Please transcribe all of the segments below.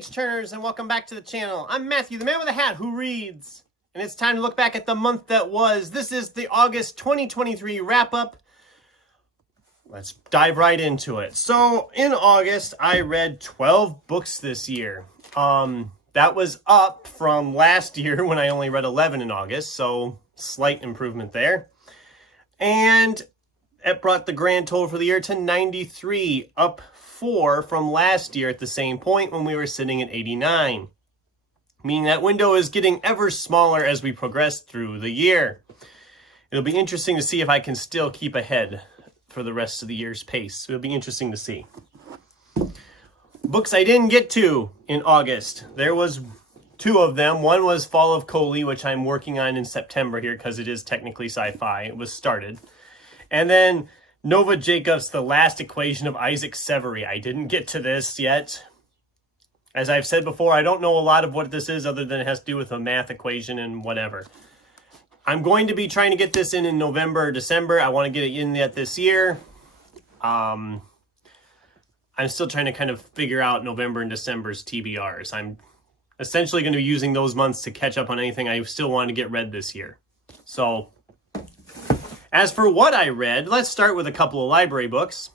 page-turners, and welcome back to the channel. I'm Matthew, the man with a hat who reads. And it's time to look back at the month that was. This is the August 2023 wrap-up. Let's dive right into it. So, in August, I read 12 books this year. That was up from last year when I only read 11 in August, so slight improvement there. And it brought the grand total for the year to 93, up 4 from last year at the same point when we were sitting at 89. Meaning that window is getting ever smaller as we progress through the year. It'll be interesting to see if I can still keep ahead for the rest of the year's pace. It'll be interesting to see. Books I didn't get to in August. There was 2 of them. One was Book of Colleen, which I'm working on in September here because it is technically sci-fi. It was started. And then Nova Jacobs, The Last Equation of Isaac Severy. I didn't get to this yet. As I've said before, I don't know a lot of what this is other than it has to do with a math equation and whatever. I'm going to be trying to get this in November or December. I want to get it in yet this year. I'm still trying to kind of figure out November and December's TBRs. I'm essentially going to be using those months to catch up on anything I still want to get read this year. So, as for what I read, let's start with a couple of library books.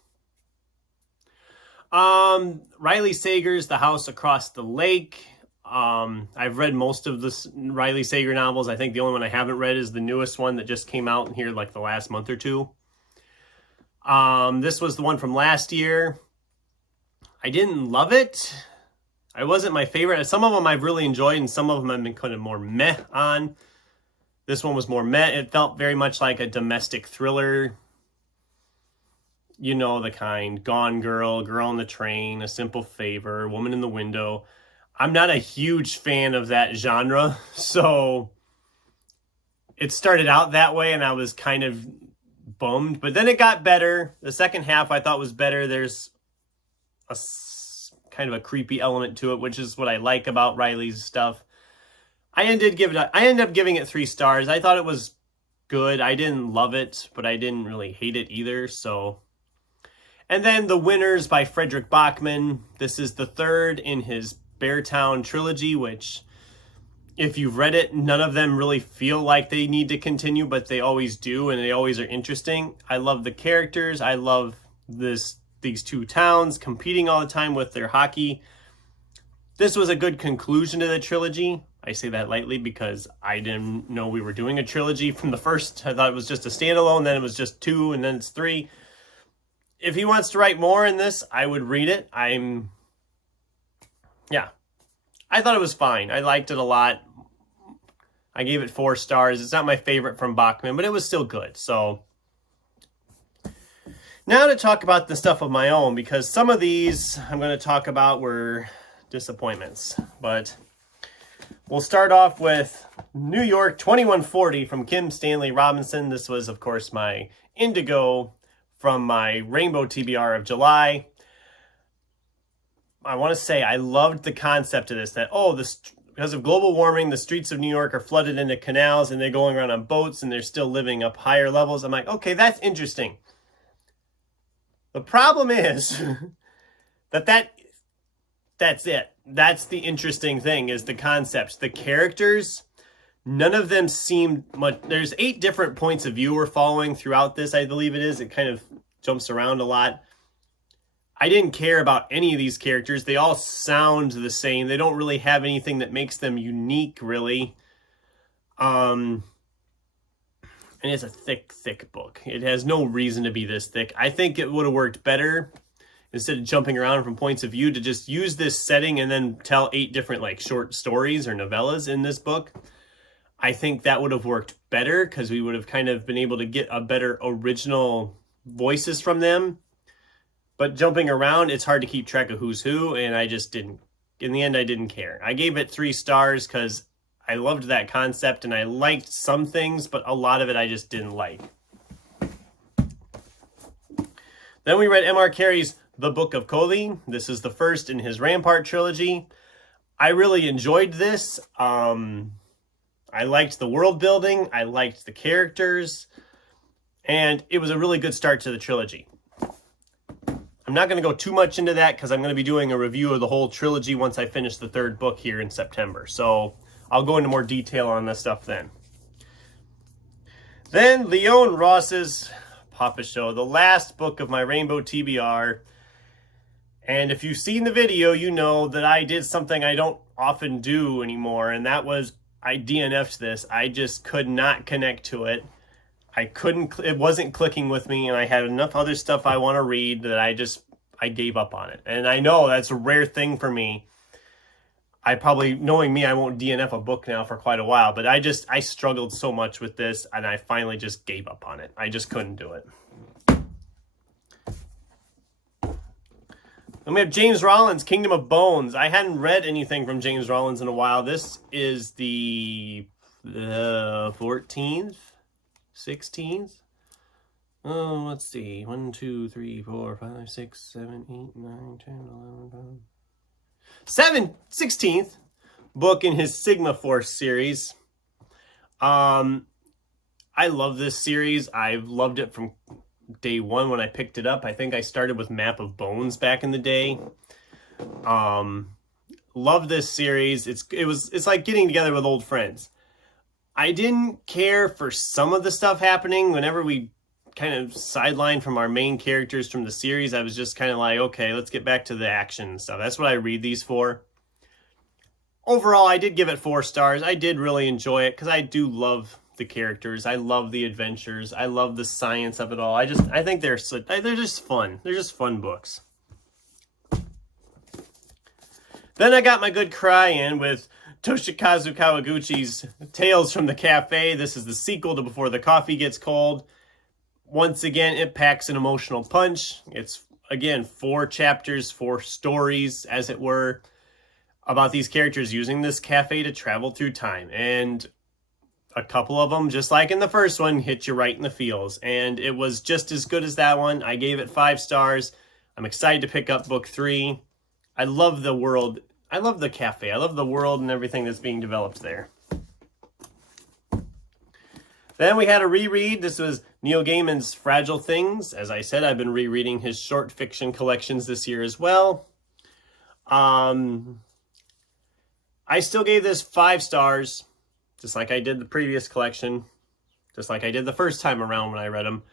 Riley Sager's The House Across the Lake. I've read most of the Riley Sager novels. I think the only one I haven't read is the newest one that just came out here like the last month or two. This was the one from last year. I didn't love it. It wasn't my favorite. Some of them I've really enjoyed and some of them I've been kind of more meh on. This one was more meh. It felt very much like a domestic thriller. You know the kind. Gone Girl, Girl on the Train, A Simple Favor, Woman in the Window. I'm not a huge fan of that genre, so it started out that way and I was kind of bummed. But then it got better. The second half I thought was better. There's a kind of a creepy element to it, which is what I like about Riley's stuff. I ended up giving it 3 stars. I thought it was good. I didn't love it, but I didn't really hate it either. So, and then The Winners by Frederick Bachman. This is the 3rd in his Beartown trilogy, which, if you've read it, none of them really feel like they need to continue, but they always do, and they always are interesting. I love the characters. I love these 2 towns competing all the time with their hockey. This was a good conclusion to the trilogy. I say that lightly because I didn't know we were doing a trilogy from the first. I thought it was just a standalone, then it was just 2, and then it's 3. If he wants to write more in this, I would read it. Yeah. I thought it was fine. I liked it a lot. I gave it 4 stars. It's not my favorite from Bachman, but it was still good. So, now to talk about the stuff of my own, because some of these I'm going to talk about were disappointments. But we'll start off with New York 2140 from Kim Stanley Robinson. This was, of course, my Indigo from my Rainbow TBR of July. I want to say I loved the concept of this, that, because of global warming, the streets of New York are flooded into canals and they're going around on boats and they're still living up higher levels. I'm like, okay, that's interesting. The problem is that's it. That's the interesting thing, is the concepts. The characters, none of them seem much. There's 8 different points of view we're following throughout this, I believe it is. It kind of jumps around a lot. I didn't care about any of these characters. They all sound the same. They don't really have anything that makes them unique, really. And it's a thick, thick book. It has no reason to be this thick. I think it would have worked better, instead of jumping around from points of view, to just use this setting and then tell 8 different like short stories or novellas in this book. I think that would have worked better because we would have kind of been able to get a better original voices from them. But jumping around, it's hard to keep track of who's who, and I just didn't. In the end, I didn't care. I gave it 3 stars because I loved that concept and I liked some things, but a lot of it I just didn't like. Then we read M.R. Carey's The Book of Colleen. This is the 1st in his Rampart trilogy. I really enjoyed this. I liked the world building. I liked the characters. And it was a really good start to the trilogy. I'm not going to go too much into that because I'm going to be doing a review of the whole trilogy once I finish the third book here in September. So I'll go into more detail on this stuff then. Then Leon Ross's Papa Show, the last book of my Rainbow TBR. And if you've seen the video, you know that I did something I don't often do anymore, and that was I DNF'd this. I just could not connect to it. It wasn't clicking with me, and I had enough other stuff I want to read that I gave up on it. And I know that's a rare thing for me. Knowing me, I won't DNF a book now for quite a while, but I struggled so much with this, and I finally just gave up on it. I just couldn't do it. Then we have James Rollins' Kingdom of Bones. I hadn't read anything from James Rollins in a while. This is the 14th? 16th? Oh, let's see. 1, 2, 3, 4, 5, 6, 7, 8, 9, 10, 11, 12. 16th book in his Sigma Force series. I love this series. I've loved it from day one when I picked it up. I think I started with Map of Bones back in the day. Love this series. It's like getting together with old friends. I didn't care for some of the stuff happening whenever we kind of sidelined from our main characters from the series. I was just kind of like, okay, let's get back to the action and stuff. That's what I read these for. Overall, I did give it 4 stars. I did really enjoy it because I do love the characters. I love the adventures. I love the science of it all. I think they're just fun. They're just fun books. Then I got my good cry in with Toshikazu Kawaguchi's Tales from the Cafe. This is the sequel to Before the Coffee Gets Cold. Once again, it packs an emotional punch. It's, again, 4 chapters, 4 stories, as it were, about these characters using this cafe to travel through time. And a couple of them, just like in the first one, hit you right in the feels. And it was just as good as that one. I gave it 5 stars. I'm excited to pick up book 3. I love the world. I love the cafe. I love the world and everything that's being developed there. Then we had a reread. This was Neil Gaiman's Fragile Things. As I said, I've been rereading his short fiction collections this year as well. I still gave this 5 stars, just like I did the previous collection, just like I did the first time around when I read them.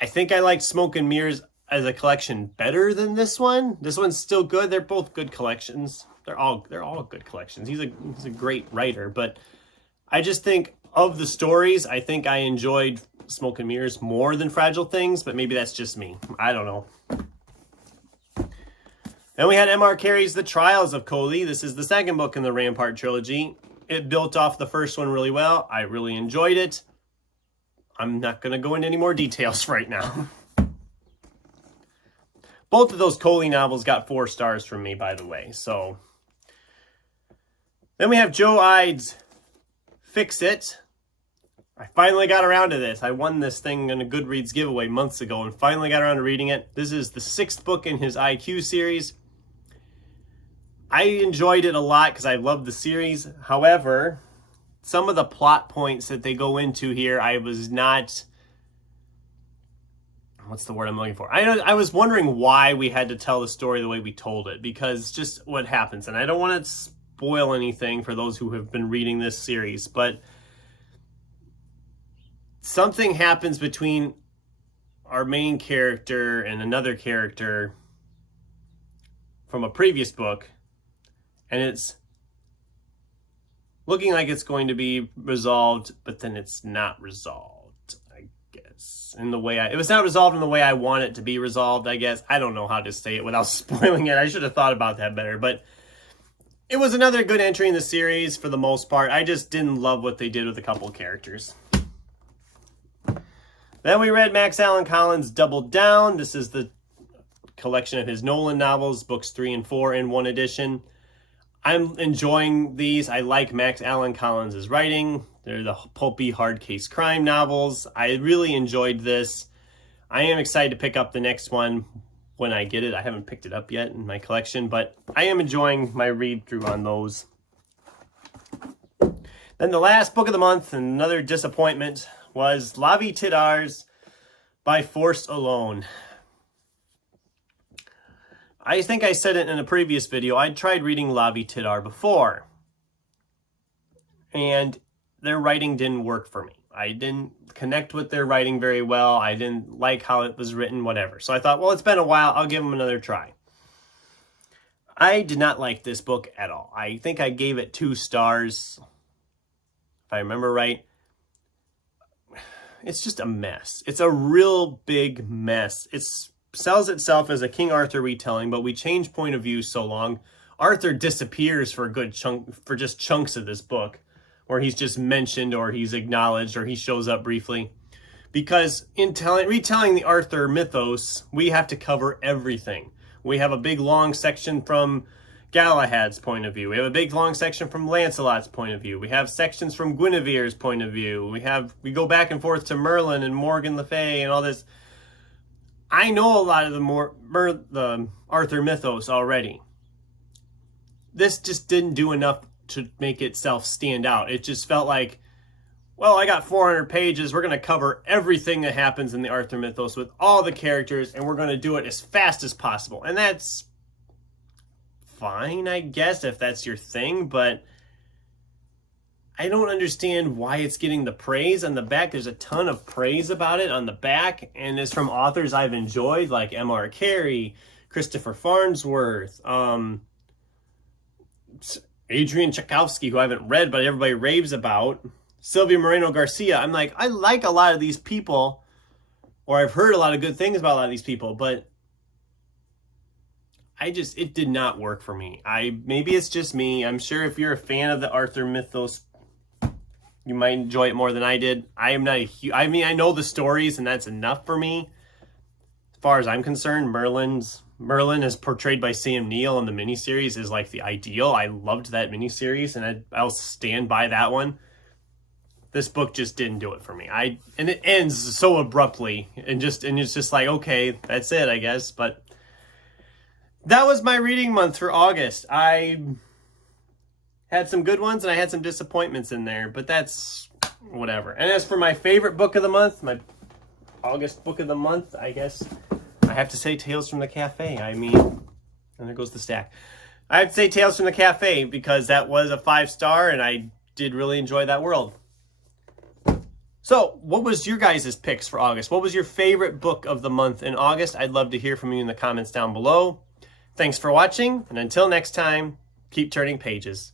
I think I liked Smoke and Mirrors as a collection better than this one. This one's still good. They're both good collections. They're all good collections. He's a great writer, but I just think of the stories, I think I enjoyed Smoke and Mirrors more than Fragile Things, but maybe that's just me. I don't know. Then we had M.R. Carey's The Trials of Colleen. This is the second book in the Rampart trilogy. It built off the first one really well. I really enjoyed it. I'm not going to go into any more details right now. Both of those Colleen novels got 4 stars from me, by the way. So then we have Joe Ide's Fix It. I finally got around to this. I won this thing in a Goodreads giveaway months ago and finally got around to reading it. This is the 6th book in his IQ series. I enjoyed it a lot because I loved the series. However, some of the plot points that they go into here, I was not... What's the word I'm looking for? I was wondering why we had to tell the story the way we told it, because just what happens. And I don't want to spoil anything for those who have been reading this series, but something happens between our main character and another character from a previous book, and it's looking like it's going to be resolved, but then it's not resolved, I guess. It was not resolved in the way I want it to be resolved, I guess. I don't know how to say it without spoiling it. I should have thought about that better, but it was another good entry in the series for the most part. I just didn't love what they did with a couple of characters. Then we read Max Allan Collins' Double Down. This is the collection of his Nolan novels, books 3 and 4 in one edition. I'm enjoying these. I like Max Allan Collins' writing. They're the pulpy hard case crime novels. I really enjoyed this. I am excited to pick up the next one when I get it. I haven't picked it up yet in my collection, but I am enjoying my read through on those. Then the last book of the month, and another disappointment, was La Vie Tidars by Force Alone. I think I said it in a previous video, I'd tried reading Lavi Tidar before, and their writing didn't work for me. I didn't connect with their writing very well. I didn't like how it was written, whatever. So I thought, well, it's been a while, I'll give them another try. I did not like this book at all. I think I gave it 2 stars, if I remember right. It's just a mess. It's a real big mess. It sells itself as a King Arthur retelling, but we change point of view so long. Arthur disappears for a good chunk, for just chunks of this book, or he's just mentioned, or he's acknowledged, or he shows up briefly. Because in retelling the Arthur mythos, we have to cover everything. We have a big long section from Galahad's point of view. We have a big long section from Lancelot's point of view. We have sections from Guinevere's point of view. We go back and forth to Merlin and Morgan Le Fay and all this. I know a lot of the Arthur mythos already. This just didn't do enough to make itself stand out. It just felt like, well, I got 400 pages. We're going to cover everything that happens in the Arthur mythos with all the characters, and we're going to do it as fast as possible. And that's fine, I guess, if that's your thing, but I don't understand why it's getting the praise on the back. There's a ton of praise about it on the back, and it's from authors I've enjoyed, like M.R. Carey, Christopher Farnsworth, Adrian Tchaikovsky, who I haven't read, but everybody raves about, Silvia Moreno Garcia. I'm like, I like a lot of these people, or I've heard a lot of good things about a lot of these people, but it did not work for me. Maybe it's just me. I'm sure if you're a fan of the Arthur mythos, you might enjoy it more than I did. I am not I know the stories, and that's enough for me. As far as I'm concerned, Merlin as portrayed by Sam Neill in the miniseries is like the ideal. I loved that miniseries, and I'll stand by that one. This book just didn't do it for me. And it ends so abruptly, and it's just like, okay, that's it, I guess. But that was my reading month for August. I had some good ones, and I had some disappointments in there, but that's whatever. And as for my favorite book of the month, my August book of the month, I guess I have to say Tales from the Cafe. And there goes the stack. I have to say Tales from the Cafe because that was a 5-star, and I did really enjoy that world. So, what was your guys' picks for August? What was your favorite book of the month in August? I'd love to hear from you in the comments down below. Thanks for watching, and until next time, keep turning pages.